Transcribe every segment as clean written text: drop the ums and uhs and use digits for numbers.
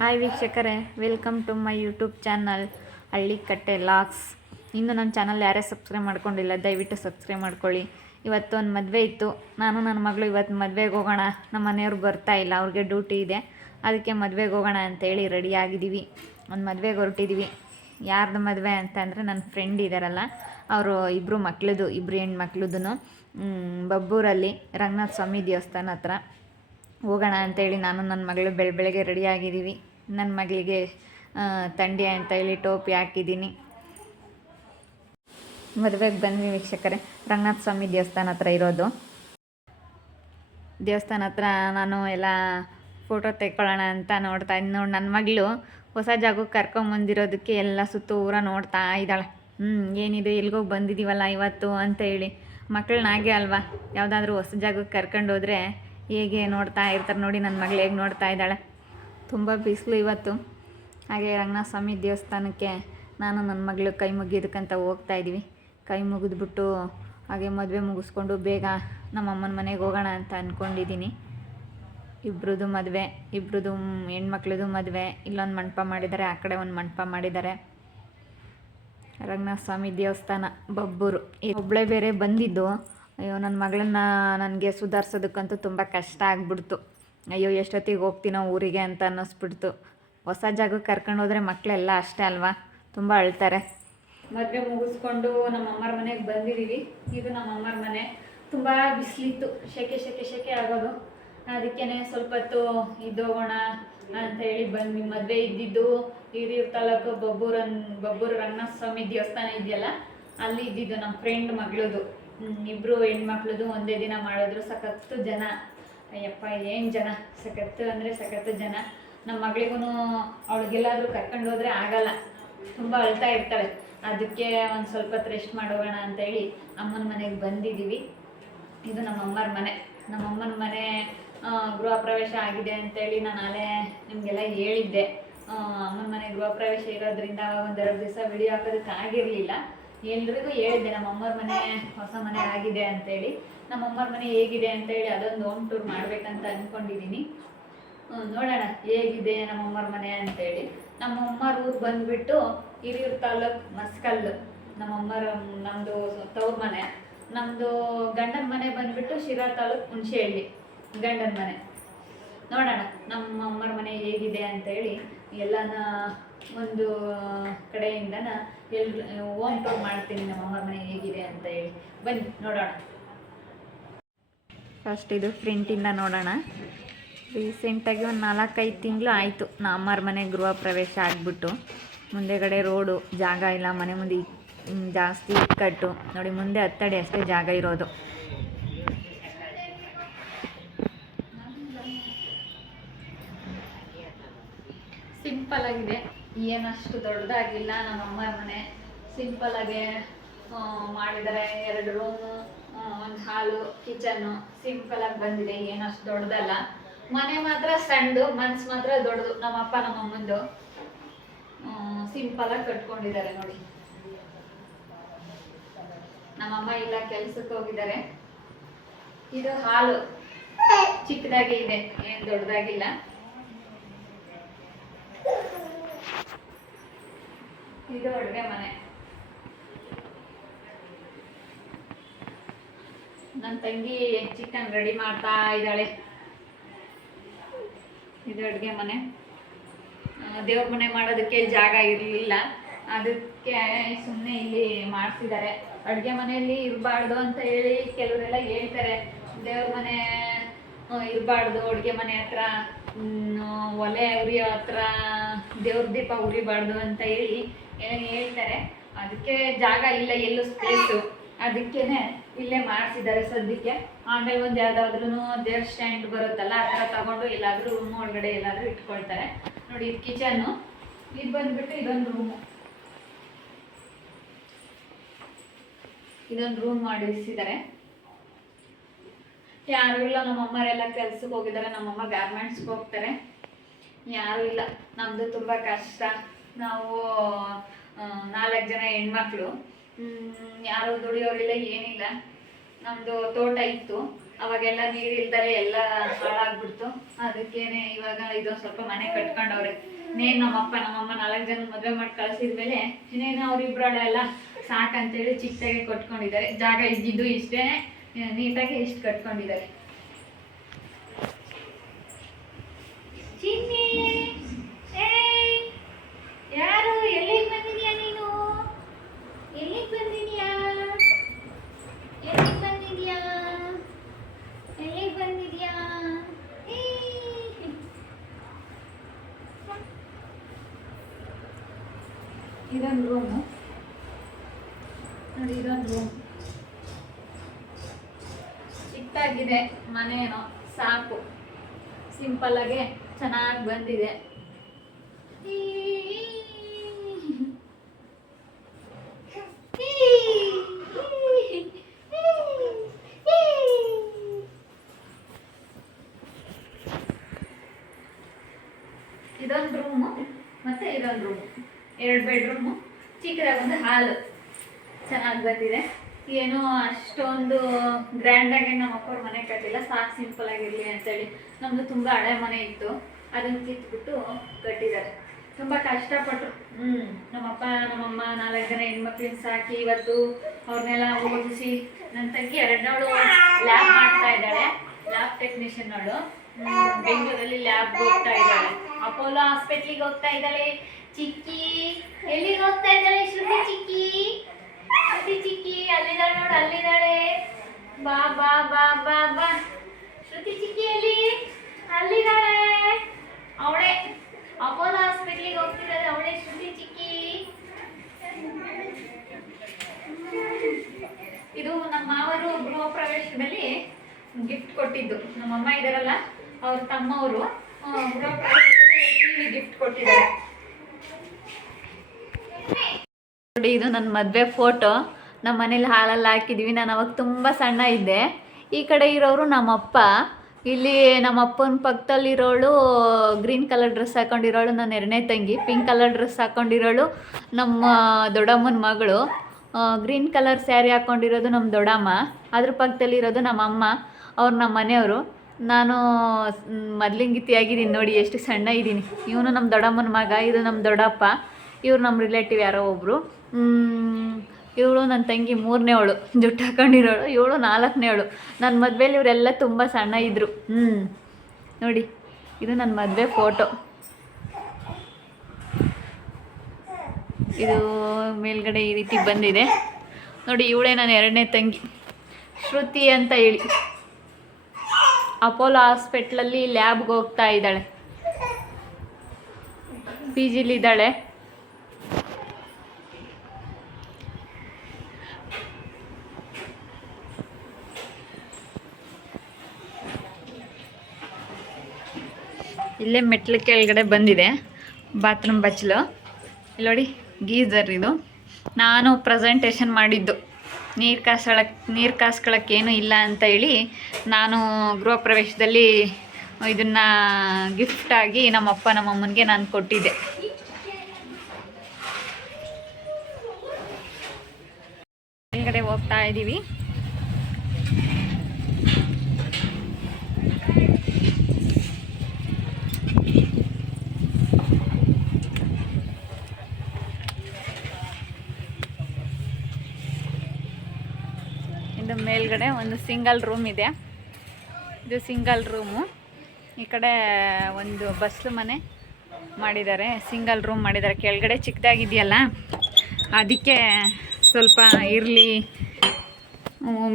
Hi ವೀಕ್ಷಕರೇ, welcome to my YouTube channel Hallikatte logs. ಇನ್ನು ನನ್ನ ಚಾನಲ್ ಯಾರೇ ಸಬ್ಸ್ಕ್ರೈಬ್ ಮಾಡ್ಕೊಂಡಿಲ್ಲ ದಯವಿಟ್ಟು ಸಬ್ಸ್ಕ್ರೈಬ್ ಮಾಡ್ಕೊಳ್ಳಿ. ಇವತ್ತು ಒಂದು ಮದುವೆ ಇತ್ತು. ನಾನು ನನ್ನ ಮಗಳು ಇವತ್ತು ಮದುವೆಗೆ ಹೋಗೋಣ, ನಮ್ಮ ಮನೆಯವ್ರು ಬರ್ತಾ ಇಲ್ಲ, ಅವ್ರಿಗೆ ಡ್ಯೂಟಿ ಇದೆ, ಅದಕ್ಕೆ ಮದುವೆಗೆ ಹೋಗೋಣ ಅಂತೇಳಿ ರೆಡಿ ಆಗಿದ್ದೀವಿ. ಒಂದು ಮದುವೆಗೆ ಹೊರಟಿದ್ದೀವಿ. ಯಾರ್ದು ಮದುವೆ ಅಂತಂದರೆ ನನ್ನ ಫ್ರೆಂಡ್ ಇದ್ದಾರಲ್ಲ, ಅವರು ಇಬ್ಬರು ಹೆಣ್ಮಕ್ಳದ್ದು ಬಬ್ಬೂರಲ್ಲಿ ರಂಗನಾಥ ಸ್ವಾಮಿ ದೇವಸ್ಥಾನ ಹತ್ರ ಹೋಗೋಣ ಅಂತೇಳಿ ನಾನು ನನ್ನ ಮಗಳು ಬೆಳಗ್ಗೆ ರೆಡಿ ಆಗಿದ್ದೀವಿ. ನನ್ನ ಮಗಳಿಗೆ ತಂಡಿ ಅಂತ ಹೇಳಿ ಟೋಪಿ ಹಾಕಿದ್ದೀನಿ. ಮದುವೆಗೆ ಬಂದ್ವಿ ವೀಕ್ಷಕರೇ. ರಂಗನಾಥ ಸ್ವಾಮಿ ದೇವಸ್ಥಾನ ಹತ್ರ ಇರೋದು. ದೇವಸ್ಥಾನ ಹತ್ರ ನಾನು ಎಲ್ಲ ಫೋಟೋ ತೆಕ್ಕೊಳ್ಳೋಣ ಅಂತ ನೋಡ್ತಾ ಇದ್ದೀನಿ. ನೋಡಿ, ನನ್ನ ಮಗಳು ಹೊಸ ಜಾಗಕ್ಕೆ ಕರ್ಕೊಂಬಂದಿರೋದಕ್ಕೆ ಎಲ್ಲ ಸುತ್ತೂರ ನೋಡ್ತಾ ಇದ್ದಾಳೆ. ಏನಿದೆ, ಎಲ್ಗೋಗಿ ಬಂದಿದ್ದೀವಲ್ಲ ಇವತ್ತು ಅಂತ ಹೇಳಿ. ಮಕ್ಕಳನ್ನ ಹಾಗೆ ಅಲ್ವಾ, ಯಾವುದಾದ್ರೂ ಹೊಸ ಜಾಗಕ್ಕೆ ಕರ್ಕೊಂಡೋದ್ರೆ ಹೇಗೆ ನೋಡ್ತಾ ಇರ್ತಾರೆ. ನೋಡಿ ನನ್ನ ಮಗಳು ಹೇಗೆ ನೋಡ್ತಾ ಇದ್ದಾಳೆ. ತುಂಬ ಬಿಸಿಲು ಇವತ್ತು. ಹಾಗೆ ರಂಗನಾಥ ಸ್ವಾಮಿ ದೇವಸ್ಥಾನಕ್ಕೆ ನಾನು ನನ್ನ ಮಗಳು ಕೈ ಮುಗಿಯೋದಕ್ಕಂತ ಹೋಗ್ತಾಯಿದ್ದೀವಿ. ಕೈ ಮುಗಿದ್ಬಿಟ್ಟು ಹಾಗೆ ಮದುವೆ ಮುಗಿಸ್ಕೊಂಡು ಬೇಗ ನಮ್ಮ ಅಮ್ಮನ ಮನೆಗೆ ಹೋಗೋಣ ಅಂತ ಅಂದ್ಕೊಂಡಿದ್ದೀನಿ. ಇಬ್ಬರದು ಹೆಣ್ಮಕ್ಳದ್ದು ಮದುವೆ. ಇಲ್ಲೊಂದು ಮಂಟಪ ಮಾಡಿದ್ದಾರೆ, ಆ ಕಡೆ ಒಂದು ಮಂಟಪ ಮಾಡಿದ್ದಾರೆ. ರಂಗನಾಥ ಸ್ವಾಮಿ ದೇವಸ್ಥಾನ ಬಬ್ಬೂರು. ಒಬ್ಬಳೇ ಬೇರೆ ಬಂದಿದ್ದು. ಅಯ್ಯೋ, ನನ್ನ ಮಗಳನ್ನ ನನಗೆ ಸುಧಾರಿಸೋದಕ್ಕಂತೂ ತುಂಬ ಕಷ್ಟ ಆಗ್ಬಿಡ್ತು. ಅಯ್ಯೋ, ಎಷ್ಟೊತ್ತಿಗೆ ಹೋಗ್ತೀನೋ ಊರಿಗೆ ಅಂತ ಅನ್ನಿಸ್ಬಿಡ್ತು. ಹೊಸ ಜಾಗಕ್ಕೆ ಕರ್ಕೊಂಡೋದ್ರೆ ಮಕ್ಕಳೆಲ್ಲ ಅಷ್ಟೇ ಅಲ್ವಾ, ತುಂಬ ಅಳ್ತಾರೆ. ಮದುವೆ ಮುಗಿಸ್ಕೊಂಡು ನಮ್ಮ ಅಮ್ಮರ ಮನೆಗೆ ಬಂದಿದ್ದೀವಿ. ಇದು ನಮ್ಮ ಅಮ್ಮರ ಮನೆ. ತುಂಬ ಬಿಸಿಲಿತ್ತು, ಸೆಕೆ ಆಗೋದು. ಅದಕ್ಕೇ ಸ್ವಲ್ಪ ಹೊತ್ತು ಇದ್ದೋಗೋಣ ಅಂತ ಹೇಳಿ ಬಂದ್ವಿ. ಮದುವೆ ಇದ್ದಿದ್ದು ಹಿರಿಯೂರು ತಾಲೂಕು ಬಬ್ಬೂರು ರಂಗನಾಥ ಸ್ವಾಮಿ ದೇವಸ್ಥಾನ ಇದೆಯಲ್ಲ, ಅಲ್ಲಿ ಇದ್ದಿದ್ದು ನಮ್ಮ ಫ್ರೆಂಡ್ ಮಗಳದು. ಇಬ್ಬರು ಹೆಣ್ಮಕ್ಳದು ಒಂದೇ ದಿನ ಮಾಡಿದ್ರು. ಸಖತ್ತು ಜನ, ಅಯ್ಯಪ್ಪ ಏನು ಜನ, ಸಖತ್ತು ಅಂದರೆ ಸಖತ್ತು ಜನ. ನಮ್ಮ ಮಗಳಿಗೂ ಅವಳಿಗೆಲ್ಲಾದರೂ ಕರ್ಕೊಂಡು ಹೋದರೆ ಆಗಲ್ಲ, ತುಂಬ ಅಳ್ತಾ ಇರ್ತಾಳೆ. ಅದಕ್ಕೆ ಒಂದು ಸ್ವಲ್ಪ ಹೊತ್ತು ರೆಸ್ಟ್ ಮಾಡೋಗೋಣ ಅಂತೇಳಿ ಅಮ್ಮನ ಮನೆಗೆ ಬಂದಿದ್ದೀವಿ. ಇದು ನಮ್ಮ ಅಮ್ಮರ ಮನೆ. ನಮ್ಮ ಅಮ್ಮನ ಮನೆ ಗೃಹ ಪ್ರವೇಶ ಆಗಿದೆ ಅಂತೇಳಿ ನಾನು ಅಲ್ಲೇ ನಿಮಗೆಲ್ಲ ಹೇಳಿದ್ದೆ. ಅಮ್ಮನ ಮನೆ ಗೃಹ ಪ್ರವೇಶ ಇರೋದ್ರಿಂದ ಒಂದೆರಡು ದಿವಸ ವಿಡಿಯೋ ಹಾಕೋದಕ್ಕೆ ಆಗಿರಲಿಲ್ಲ. ಎಲ್ರಿಗೂ ಹೇಳಿದ್ದೆ ನಮ್ಮ ಅಮ್ಮರ ಮನೆ ಹೊಸ ಮನೆ ಆಗಿದೆ ಅಂತೇಳಿ. ನಮ್ಮ ಅಮ್ಮರ ಮನೆ ಹೇಗಿದೆ ಅಂತೇಳಿ ಅದೊಂದು ಹೋಮ್ ಟೂರ್ ಮಾಡಬೇಕಂತ ಅಂದ್ಕೊಂಡಿದ್ದೀನಿ. ನೋಡೋಣ ಹೇಗಿದೆ ನಮ್ಮ ಅಮ್ಮರ ಮನೆ ಅಂತೇಳಿ. ನಮ್ಮ ಅಮ್ಮರ ಊರು ಬಂದುಬಿಟ್ಟು ಹಿರಿಯೂರು ತಾಲೂಕು ಮಸ್ಕಲ್ಲು. ನಮ್ಮದು ತವ್ರ ಮನೆ. ನಮ್ಮದು ಗಂಡನ ಮನೆ ಬಂದುಬಿಟ್ಟು ಶಿರಾ ತಾಲೂಕು ಹುಣಸೆಹಳ್ಳಿ, ಗಂಡನ ಮನೆ. ನೋಡೋಣ ನಮ್ಮ ಅಮ್ಮರ ಮನೆ ಹೇಗಿದೆ ಅಂತೇಳಿ ಎಲ್ಲನ ಒಂದು ಕಡೆಯಿಂದ ಹೋಮ್ ಟೂರ್ ಮಾಡ್ತೀನಿ ನಮ್ಮ ಅಮ್ಮರ ಮನೆ ಹೇಗಿದೆ ಅಂತ ಹೇಳಿ. ಬನ್ನಿ ನೋಡೋಣ. ಫಸ್ಟ್ ಇದು ಫ್ರಂಟಿಂದ ನೋಡೋಣ. ರೀಸೆಂಟಾಗಿ ಒಂದು 4-5 ತಿಂಗಳು ಆಯಿತು ನಮ್ಮ ಅಮ್ಮರ ಮನೆ ಗೃಹ ಪ್ರವೇಶ ಆಗಿಬಿಟ್ಟು. ಮುಂದೆಗಡೆ ರೋಡು ಜಾಗ ಇಲ್ಲ, ಮನೆ ಮುಂದೆ ಜಾಸ್ತಿ ಇಕ್ಕಟ್ಟು. ನೋಡಿ, ಮುಂದೆ 10 ಅಡಿ ಅಷ್ಟೇ ಜಾಗ ಇರೋದು. ಸಿಂಪಲ್ ಆಗಿದೆ, ಏನಷ್ಟು ದೊಡ್ಡದಾಗಿಲ್ಲ. ನಮ್ಮ ಅಮ್ಮರ ಮನೆ ಸಿಂಪಲ್ ಆಗಿ ಮಾಡಿದ್ದಾರೆ. 2 ರೂಮು, ಒಂದು ಹಾಲು, ಕಿಚನ್ನು ಸಿಂಪಲ್ ಆಗಿ ಬಂದಿದೆ. ಏನಷ್ಟು ದೊಡ್ಡದಲ್ಲ. ಮನೆ ಮಾತ್ರ ಸಣ್ಣದು, ಮನ್ಸು ಮಾತ್ರ ದೊಡ್ಡದು. ನಮ್ಮಪ್ಪ ನಮ್ಮಮ್ಮಂದು ಸಿಂಪಲ್ ಆಗಿ ಕಟ್ಕೊಂಡಿದ್ದಾರೆ. ನೋಡಿ, ನಮ್ಮಮ್ಮ ಇಲ್ಲ, ಕೆಲ್ಸಕ್ಕೆ ಹೋಗಿದ್ದಾರೆ. ಇದು ಹಾಲು ಚಿಕ್ಕದಾಗಿ ಇದೆ, ಏನು ದೊಡ್ಡದಾಗಿಲ್ಲ. ಇದು ಅಡುಗೆ ಮನೆ. ನನ್ನ ತಂಗಿ ಚಿಕನ್ ರೆಡಿ ಮಾಡ್ತಾ ಇದ್ದಾಳೆ. ಇದು ಅಡುಗೆ ಮನೆ. ದೇವ್ರ ಮನೆ ಮಾಡೋದಕ್ಕೆ ಜಾಗ ಇರಲಿಲ್ಲ, ಅದಕ್ಕೆ ಸುಮ್ಮನೆ ಇಲ್ಲಿ ಮಾಡಿಸಿದ್ದಾರೆ. ಅಡುಗೆ ಮನೆಯಲ್ಲಿ ಇರಬಾರ್ದು ಅಂತ ಹೇಳಿ ಕೆಲವರೆಲ್ಲ ಹೇಳ್ತಾರೆ. ದೇವ್ರ ಮನೆ ಇರಬಾರ್ದು, ಅಡುಗೆ ಮನೆ ಹತ್ರ ಒಲೆ ಉರಿಯೋ ಹತ್ರ ದೇವ್ರ ದೀಪ ಉರಿಬಾರ್ದು ಅಂತ ಹೇಳಿ ಏನೋ ಹೇಳ್ತಾರೆ. ಅದಕ್ಕೆ ಜಾಗ ಇಲ್ಲ, ಎಲ್ಲೂ ಸ್ಪೇಸು. ಅದಕ್ಕೇನೆ ಇಲ್ಲೇ ಮಾಡಿಸಿದ್ದಾರೆ ಸದ್ಯಕ್ಕೆ. ಆಮೇಲೆ ಒಂದು ಯಾವುದಾದ್ರೂ ದೇವ್ರ ಸ್ಟ್ಯಾಂಡ್ ಬರುತ್ತಲ್ಲ, ಆ ಥರ ತಗೊಂಡು ಎಲ್ಲಾದರೂ ರೂಮ್ ಒಳಗಡೆ ಎಲ್ಲಾದರೂ ಇಟ್ಕೊಳ್ತಾರೆ. ನೋಡಿ, ಇದು ಕಿಚನ್ನು. ಇದು ಬಂದುಬಿಟ್ಟು ಇದೊಂದು ರೂಮ್ ಮಾಡಿಸಿದ್ದಾರೆ. ಯಾರೂ ಇಲ್ಲ, ನಮ್ಮಮ್ಮರೆಲ್ಲ ಕೆಲ್ಸಕ್ಕೆ ಹೋಗಿದ್ದಾರೆ. ನಮ್ಮಮ್ಮ ಗಾರ್ಮೆಂಟ್ಸ್ಗೆ ಹೋಗ್ತಾರೆ, ಯಾರೂ ಇಲ್ಲ. ನಮ್ಮದು ತುಂಬ ಕಷ್ಟ. ನಾವು 4 ಜನ ಹೆಣ್ಮಕ್ಳು, ಯಾರು ದುಡಿಯೋರಿಲ್ಲ, ಏನಿಲ್ಲ. ನಮ್ಮದು ತೋಟ ಇತ್ತು, ಅವಾಗೆಲ್ಲ ನೀರಿಲ್ದರೆ ಎಲ್ಲ ಹಾಳಾಗ್ಬಿಡ್ತು. ಅದಕ್ಕೇನೆ ಇವಾಗ ಇದೊಂದು ಸ್ವಲ್ಪ ಮನೆ ಕಟ್ಕೊಂಡವ್ರೆ. ಇನ್ನೇನು ನಮ್ಮಪ್ಪ ನಮ್ಮಮ್ಮ 4 ಜನ ಮದುವೆ ಮಾಡಿ ಕಳ್ಸಿದ್ಮೇಲೆ ಇನ್ನೇನು ಅವ್ರಿಬ್ರಳೆಲ್ಲ ಸಾಕಂತೇಳಿ ಚಿಕ್ಕದಾಗೆ ಕಟ್ಕೊಂಡಿದ್ದಾರೆ. ಜಾಗ ಇದ್ದಿದ್ದು ಇಷ್ಟೇ, ನೀಟಾಗಿ ಇಷ್ಟು ಕಟ್ಕೊಂಡಿದ್ದಾರೆ. ಚಿನ್ನಿ, ಯಾರು? ಎಲ್ಲಿಗೆ ಬಂದಿದ್ಯಾ ನೀನು? ಎಲ್ಲಿಗೆ ಬಂದಿದ್ಯಾ? ಎಲ್ಲಿಗೆ ಬಂದಿದ್ಯಾ? ಎಲ್ಲಿಗೆ ಬಂದಿದ್ಯಾ? ಇದೊಂದು ರೂಮು ನೋಡಿ, ಇದೊಂದು ರೂಮ್ ಚಿಕ್ಕಾಗಿದೆ. ಮನೇನೋ ಸಾಕು, ಸಿಂಪಲ್ ಆಗಿ ಚೆನ್ನಾಗಿ ಬಂದಿದೆ. ಇದೊಂದು ರೂಮು ಮತ್ತೆ ಇದೊಂದು ರೂಮು, 2 ಬೆಡ್ರೂಮು, ಚಿಕ್ಕದಾಗಿ ಒಂದು ಹಾಲು ಚೆನ್ನಾಗಿ ಬಂದಿದೆ. ಏನೋ ಅಷ್ಟೊಂದು ಗ್ರ್ಯಾಂಡಾಗಿ ನಮ್ಮ ಅಪ್ಪವ್ರ ಮನೆ ಕಟ್ಟಿಲ್ಲ, ಸಾಕು ಸಿಂಪಲ್ ಆಗಿರಲಿ ಅಂತೇಳಿ. ನಮ್ಮದು ತುಂಬ ಹಳೆ ಮನೆ ಇತ್ತು, ಅದನ್ನು ಕಿತ್ಬಿಟ್ಟು ಕಟ್ಟಿದ್ದಾರೆ. ತುಂಬ ಕಷ್ಟಪಟ್ಟರು. ನಮ್ಮಪ್ಪ ನಮ್ಮಮ್ಮ 4 ಜನ ಹೆಣ್ಮಕ್ಳನ್ನ ಸಾಕಿ ಇವತ್ತು ಅವ್ರನ್ನೆಲ್ಲ ಓದಿಸಿ. ನನ್ನ ತಂಗಿ 2 ಲ್ಯಾಬ್ ಮಾಡ್ತಾ ಇದ್ದಾಳೆ, ಲ್ಯಾಬ್ ಟೆಕ್ನಿಷಿಯನ್ ಅವಳು. ಬೆಂಗಳೂರಲ್ಲಿ ಲ್ಯಾಬ್ಗೆ ಹೋಗ್ತಾ ಇದ್ದಾಳೆ. ಅಪೋಲೋ ಹಾಸ್ಪಿಟ್ಲಿಗೆ ಹೋಗ್ತಾ ಇದ್ದಾಳೆ. ಚಿಕ್ಕಿ ಎಲ್ಲಿಗೆ ಹೋಗ್ತಾ ಇದ್ದಾಳೆ? ಶ್ರುತಿ ಚಿಕ್ಕಿ, ಶ್ರುತಿ ಚಿಕ್ಕಿ ಅಲ್ಲಿದ್ದಾಳೆ ನೋಡು, ಅಲ್ಲಿದ್ದಾಳೆ. ಬಾ ಬಾ ಬಾ ಬಾ ಬಾ. ಶ್ರುತಿ ಚಿಕ್ಕಿ ಎಲ್ಲಿ? ಅಲ್ಲಿದ್ದಾಳೆ ಅವಳೆ. ಅಪೋಲೋ ಹಾಸ್ಪಿಟ್ಲಿಗೆ ಹೋಗ್ತಿರೋದು ಅವಳೆ, ಶ್ರುತಿ ಚಿಕ್ಕಿ. ಇದು ನಮ್ಮ ಮಾವರು ಗೃಹ ಪ್ರವೇಶದಲ್ಲಿ ಗಿಫ್ಟ್ ಕೊಟ್ಟಿದ್ದು. ನಮ್ಮಮ್ಮ ಇದಾರಲ್ಲ, ಅವ್ರ ತಮ್ಮವರು ಗೃಹ ಪ್ರವೇಶದಲ್ಲಿ ಟಿವಿ ಗಿಫ್ಟ್ ಕೊಟ್ಟಿದ್ದಾರೆ ನೋಡಿ. ಇದು ನನ್ನ ಮದುವೆ ಫೋಟೋ. ನಮ್ಮ ಮನೇಲಿ ಹಾಲಲ್ಲಿ ಹಾಕಿದ್ವಿ. ನಾನು ಅವಾಗ ತುಂಬ ಸಣ್ಣ ಇದ್ದೆ. ಈ ಕಡೆ ಇರೋರು ನಮ್ಮಪ್ಪ. ಇಲ್ಲಿ ನಮ್ಮ ಅಪ್ಪನ ಪಕ್ಕದಲ್ಲಿರೋಳು ಗ್ರೀನ್ ಕಲರ್ ಡ್ರೆಸ್ ಹಾಕೊಂಡಿರೋಳು ನನ್ನ 2ನೇ ತಂಗಿ. ಪಿಂಕ್ ಕಲರ್ ಡ್ರೆಸ್ ಹಾಕೊಂಡಿರೋಳು ನಮ್ಮ ದೊಡ್ಡಮ್ಮನ ಮಗಳು. ಗ್ರೀನ್ ಕಲರ್ ಸ್ಯಾರಿ ಹಾಕ್ಕೊಂಡಿರೋದು ನಮ್ಮ ದೊಡ್ಡಮ್ಮ. ಅದ್ರ ಪಕ್ಕದಲ್ಲಿರೋದು ನಮ್ಮಮ್ಮ, ಅವ್ರು ನಮ್ಮ ಮನೆಯವರು. ನಾನು ಮೊದಲಿಂಗಿತಿಯಾಗಿದ್ದೀನಿ ನೋಡಿ, ಎಷ್ಟು ಸಣ್ಣ ಇದ್ದೀನಿ. ಇವನು ನಮ್ಮ ದೊಡ್ಡಮ್ಮನ ಮಗ, ಇದು ನಮ್ಮ ದೊಡ್ಡಪ್ಪ. ಇವ್ರು ನಮ್ಮ ರಿಲೇಟಿವ್ ಯಾರೋ ಒಬ್ಬರು. ಇವಳು ನನ್ನ ತಂಗಿ 3ನೇವಳು, ಜುಟ್ಟು ಹಾಕೊಂಡಿರೋಳು. ಇವಳು 4ನೇವಳು. ನನ್ನ ಮದುವೆಯಲ್ಲಿ ಇವರೆಲ್ಲ ತುಂಬ ಸಣ್ಣ ಇದ್ದರು. ನೋಡಿ, ಇದು ನನ್ನ ಮದುವೆ ಫೋಟೋ. ಇದು ಮೇಲ್ಗಡೆ ಈ ರೀತಿ ಬಂದಿದೆ ನೋಡಿ. ಇವಳೇ ನನ್ನ 2ನೇ ತಂಗಿ, ಶ್ರುತಿ ಅಂತ ಹೇಳಿ. ಅಪೋಲೋ ಹಾಸ್ಪಿಟ್ಲಲ್ಲಿ ಲ್ಯಾಬ್ಗೆ ಹೋಗ್ತಾ ಇದ್ದಾಳೆ, ಪಿ ಜಿಲಿದ್ದಾಳೆ. ಇಲ್ಲೇ ಮೆಟ್ಲು ಕೆಳಗಡೆ ಬಂದಿದೆ ಬಾತ್ರೂಮ್ ಬಚ್ಚಲು. ಇಲ್ಲಿ ನೋಡಿ, ಗೀಝರ್ ಇದು. ನಾನು ಪ್ರೆಸೆಂಟೇಷನ್ ಮಾಡಿದ್ದು ನೀರು ಕಾಸ್ಕೊಳ್ಳೋಕ್ಕೇನು ಇಲ್ಲ ಅಂತ ಹೇಳಿ ನಾನು ಗೃಹ ಪ್ರವೇಶದಲ್ಲಿ ಇದನ್ನು ಗಿಫ್ಟಾಗಿ ನಮ್ಮಪ್ಪ ನಮ್ಮಮ್ಮನಿಗೆ ನಾನು ಕೊಟ್ಟಿದ್ದೆ. ಕೆಳಗಡೆ ಹೋಗ್ತಾ ಇದ್ದೀವಿ. ಇದು ಮೇಲ್ಗಡೆ ಒಂದು ಸಿಂಗಲ್ ರೂಮ್ ಇದೆ. ಇದು ಸಿಂಗಲ್ ರೂಮು. ಈ ಕಡೆ ಒಂದು ಬಸ್ಲು ಮನೆ ಮಾಡಿದ್ದಾರೆ, ಸಿಂಗಲ್ ರೂಮ್ ಮಾಡಿದ್ದಾರೆ. ಕೆಳಗಡೆ ಚಿಕ್ಕದಾಗಿದೆಯಲ್ಲ, ಅದಕ್ಕೆ ಸ್ವಲ್ಪ ಇರಲಿ,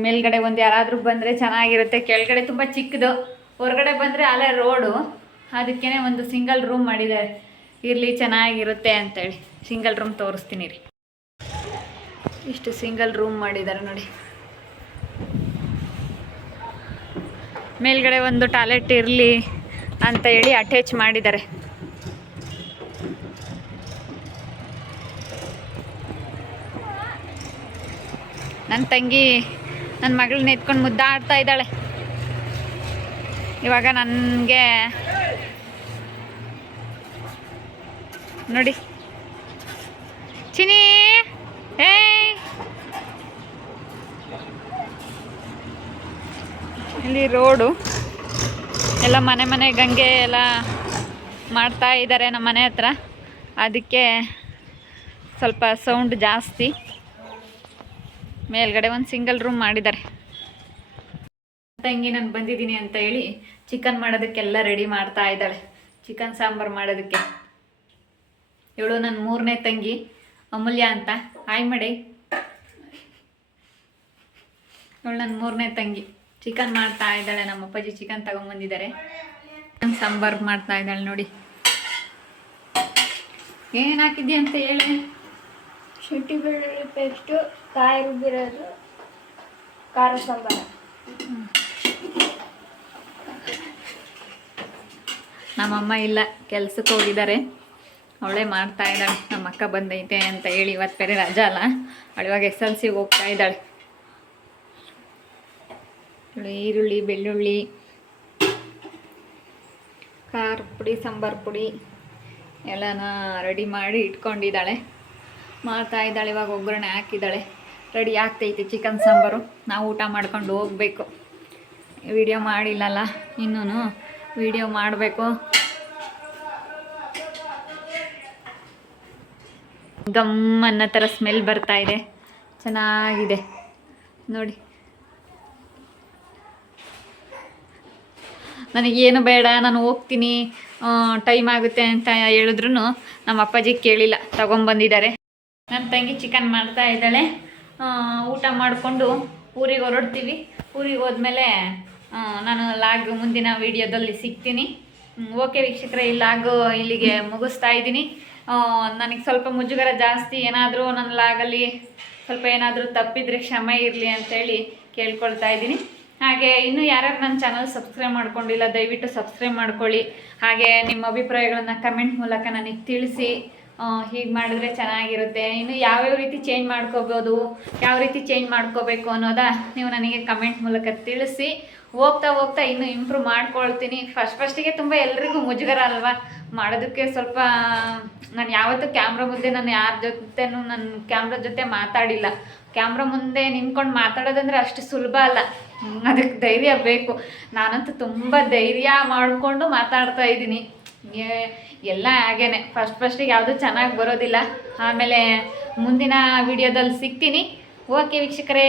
ಮೇಲ್ಗಡೆ ಒಂದು ಯಾರಾದರೂ ಬಂದರೆ ಚೆನ್ನಾಗಿರುತ್ತೆ. ಕೆಳಗಡೆ ತುಂಬ ಚಿಕ್ಕದು, ಹೊರಗಡೆ ಬಂದರೆ ಅಲ್ಲೇ ರೋಡು. ಅದಕ್ಕೇ ಒಂದು ಸಿಂಗಲ್ ರೂಮ್ ಮಾಡಿದ್ದಾರೆ, ಇರಲಿ ಚೆನ್ನಾಗಿರುತ್ತೆ ಅಂತೇಳಿ. ಸಿಂಗಲ್ ರೂಮ್ ತೋರಿಸ್ತೀನಿ ರೀ. ಇಷ್ಟು ಸಿಂಗಲ್ ರೂಮ್ ಮಾಡಿದ್ದಾರೆ ನೋಡಿ. ಮೇಲ್ಗಡೆ ಒಂದು ಟಾಯ್ಲೆಟ್ ಇರಲಿ ಅಂತ ಹೇಳಿ ಅಟ್ಯಾಚ್ ಮಾಡಿದ್ದಾರೆ. ನನ್ನ ತಂಗಿ ನನ್ನ ಮಗಳನ್ನ ಎತ್ಕೊಂಡು ಮುದ್ದಾಡ್ತಾ ಇದ್ದಾಳೆ. ಇವಾಗ ನನಗೆ ನೋಡಿ, ಚಿನಿ ಇಲ್ಲಿ ರೋಡು ಎಲ್ಲ ಮನೆ ಗಂಗೆ ಎಲ್ಲ ಮಾಡ್ತಾ ಇದ್ದಾರೆ ನಮ್ಮ ಮನೆ ಹತ್ರ, ಅದಕ್ಕೆ ಸ್ವಲ್ಪ ಸೌಂಡ್ ಜಾಸ್ತಿ. ಮೇಲ್ಗಡೆ ಒಂದು ಸಿಂಗಲ್ ರೂಮ್ ಮಾಡಿದ್ದಾರೆ. ತಂಗಿ ನಾನು ಬಂದಿದ್ದೀನಿ ಅಂತ ಹೇಳಿ ಚಿಕನ್ ಮಾಡೋದಕ್ಕೆಲ್ಲ ರೆಡಿ ಮಾಡ್ತಾ ಇದ್ದಾಳೆ. ಚಿಕನ್ ಸಾಂಬಾರು ಮಾಡೋದಕ್ಕೆ ಇವಳು ನನ್ನ 3ನೇ ತಂಗಿ ಅಮೂಲ್ಯ ಅಂತ. ಹಾಯ್ ಮಾಡಿ. ಇವಳು ನನ್ನ 3ನೇ ತಂಗಿ ಚಿಕನ್ ಮಾಡ್ತಾ ಇದ್ದಾಳೆ. ನಮ್ಮ ಅಪ್ಪಾಜಿ ಚಿಕನ್ ತಗೊಂಡ್ಬಂದಿದ್ದಾರೆ. ಚಿಕನ್ ಸಾಂಬಾರು ಮಾಡ್ತಾ ಇದ್ದಾಳೆ ನೋಡಿ. ಏನು ಹಾಕಿದ್ದಿ ಅಂತ ಹೇಳಿ. ಶುಂಠಿ ಬೆಳ್ಳುಳ್ಳಿ ಪೇಸ್ಟು, ಕಾಯಿ ರುಬ್ಬಿರೋದು, ಖಾರ ಸಾಂಬಾರು. ನಮ್ಮಮ್ಮ ಇಲ್ಲ, ಕೆಲ್ಸಕ್ಕೆ ಹೋಗಿದ್ದಾರೆ. ಅವಳೇ ಮಾಡ್ತಾ ಇದ್ದಾಳೆ. ನಮ್ಮ ಅಕ್ಕ ಬಂದೈತೆ ಅಂತ ಹೇಳಿ ಇವತ್ತು ಬೇರೆ ರಜಾ ಅಲ್ಲ, ಅವಳಿವಾಗ SLCಗೆ ಹೋಗ್ತಾ ಇದ್ದಾಳೆ. ಈರುಳ್ಳಿ, ಬೆಳ್ಳುಳ್ಳಿ, ಖಾರ ಪುಡಿ, ಸಾಂಬಾರು ಪುಡಿ ಎಲ್ಲನ ರೆಡಿ ಮಾಡಿ ಇಟ್ಕೊಂಡಿದ್ದಾಳೆ. ಮಾಡ್ತಾ ಇದ್ದಾಳೆ. ಇವಾಗ ಒಗ್ಗರಣೆ ಹಾಕಿದ್ದಾಳೆ. ರೆಡಿ ಆಗ್ತೈತೆ ಚಿಕನ್ ಸಾಂಬಾರು. ನಾವು ಊಟ ಮಾಡ್ಕೊಂಡು ಹೋಗ್ಬೇಕು. ವಿಡಿಯೋ ಮಾಡಿಲ್ಲಲ್ಲ, ಇನ್ನೂ ವಿಡಿಯೋ ಮಾಡಬೇಕು. ಗಮ್ ಅನ್ನೋ ಥರ ಸ್ಮೆಲ್ ಬರ್ತಾ ಇದೆ, ಚೆನ್ನಾಗಿದೆ ನೋಡಿ. ನನಗೇನು ಬೇಡ, ನಾನು ಹೋಗ್ತೀನಿ, ಟೈಮ್ ಆಗುತ್ತೆ ಅಂತ ಹೇಳಿದ್ರು ನಮ್ಮ ಅಪ್ಪಾಜಿ ಕೇಳಿಲ್ಲ, ತಗೊಂಬಂದಿದ್ದಾರೆ. ನನ್ನ ತಂಗಿ ಚಿಕನ್ ಮಾಡ್ತಾ ಇದ್ದಾಳೆ. ಊಟ ಮಾಡಿಕೊಂಡು ಊರಿಗೆ ಹೊರಡ್ತೀವಿ. ಊರಿಗೆ ಹೋದ್ಮೇಲೆ ನಾನು ಲಾಗ್ ಮುಂದಿನ ವೀಡಿಯೋದಲ್ಲಿ ಸಿಗ್ತೀನಿ. ಓಕೆ ವೀಕ್ಷಕರೇ, ಈ ಲಾಗು ಇಲ್ಲಿಗೆ ಮುಗಿಸ್ತಾ ಇದ್ದೀನಿ. ನನಗೆ ಸ್ವಲ್ಪ ಮುಜುಗರ ಜಾಸ್ತಿ. ಏನಾದರೂ ನನ್ನ ಲಾಗಲ್ಲಿ ಸ್ವಲ್ಪ ಏನಾದರೂ ತಪ್ಪಿದರೆ ಕ್ಷಮೆ ಇರಲಿ ಅಂತೇಳಿ ಕೇಳ್ಕೊಳ್ತಾ ಇದ್ದೀನಿ. ಹಾಗೆ ಇನ್ನೂ ಯಾರ್ಯಾರು ನನ್ನ ಚಾನಲ್ ಸಬ್ಸ್ಕ್ರೈಬ್ ಮಾಡ್ಕೊಂಡಿಲ್ಲ, ದಯವಿಟ್ಟು ಸಬ್ಸ್ಕ್ರೈಬ್ ಮಾಡ್ಕೊಳ್ಳಿ. ಹಾಗೆ ನಿಮ್ಮ ಅಭಿಪ್ರಾಯಗಳನ್ನು ಕಮೆಂಟ್ ಮೂಲಕ ನನಗೆ ತಿಳಿಸಿ. ಹೀಗೆ ಮಾಡಿದ್ರೆ ಚೆನ್ನಾಗಿರುತ್ತೆ. ಇನ್ನು ಯಾವ್ಯಾವ ರೀತಿ ಚೇಂಜ್ ಮಾಡ್ಕೋಬೋದು, ಯಾವ ರೀತಿ ಚೇಂಜ್ ಮಾಡ್ಕೋಬೇಕು ಅನ್ನೋದ ನೀವು ನನಗೆ ಕಮೆಂಟ್ ಮೂಲಕ ತಿಳಿಸಿ. ಹೋಗ್ತಾ ಇನ್ನೂ ಇಂಪ್ರೂವ್ ಮಾಡ್ಕೊಳ್ತೀನಿ. ಫಸ್ಟಿಗೆ ತುಂಬ ಎಲ್ರಿಗೂ ಮುಜುಗರ ಅಲ್ವಾ ಮಾಡೋದಕ್ಕೆ. ಸ್ವಲ್ಪ ನಾನು ಯಾವತ್ತೂ ಕ್ಯಾಮ್ರಾ ಮುಂದೆ ನಾನು ಯಾರ ಜೊತೆನೂ ನನ್ನ ಕ್ಯಾಮ್ರಾ ಜೊತೆ ಮಾತಾಡಿಲ್ಲ. ಕ್ಯಾಮ್ರಾ ಮುಂದೆ ನಿಂತ್ಕೊಂಡು ಮಾತಾಡೋದಂದರೆ ಅಷ್ಟು ಸುಲಭ ಅಲ್ಲ, ಅದಕ್ಕೆ ಧೈರ್ಯ ಬೇಕು. ನಾನಂತೂ ತುಂಬ ಧೈರ್ಯ ಮಾಡಿಕೊಂಡು ಮಾತಾಡ್ತಾ ಇದ್ದೀನಿ. ಎಲ್ಲ ಹಾಗೇನೆ, ಫಸ್ಟಿಗೆ ಯಾವುದೂ ಚೆನ್ನಾಗಿ ಬರೋದಿಲ್ಲ. ಆಮೇಲೆ ಮುಂದಿನ ವಿಡಿಯೋದಲ್ಲಿ ಸಿಗ್ತೀನಿ. ಓಕೆ ವೀಕ್ಷಕರೇ.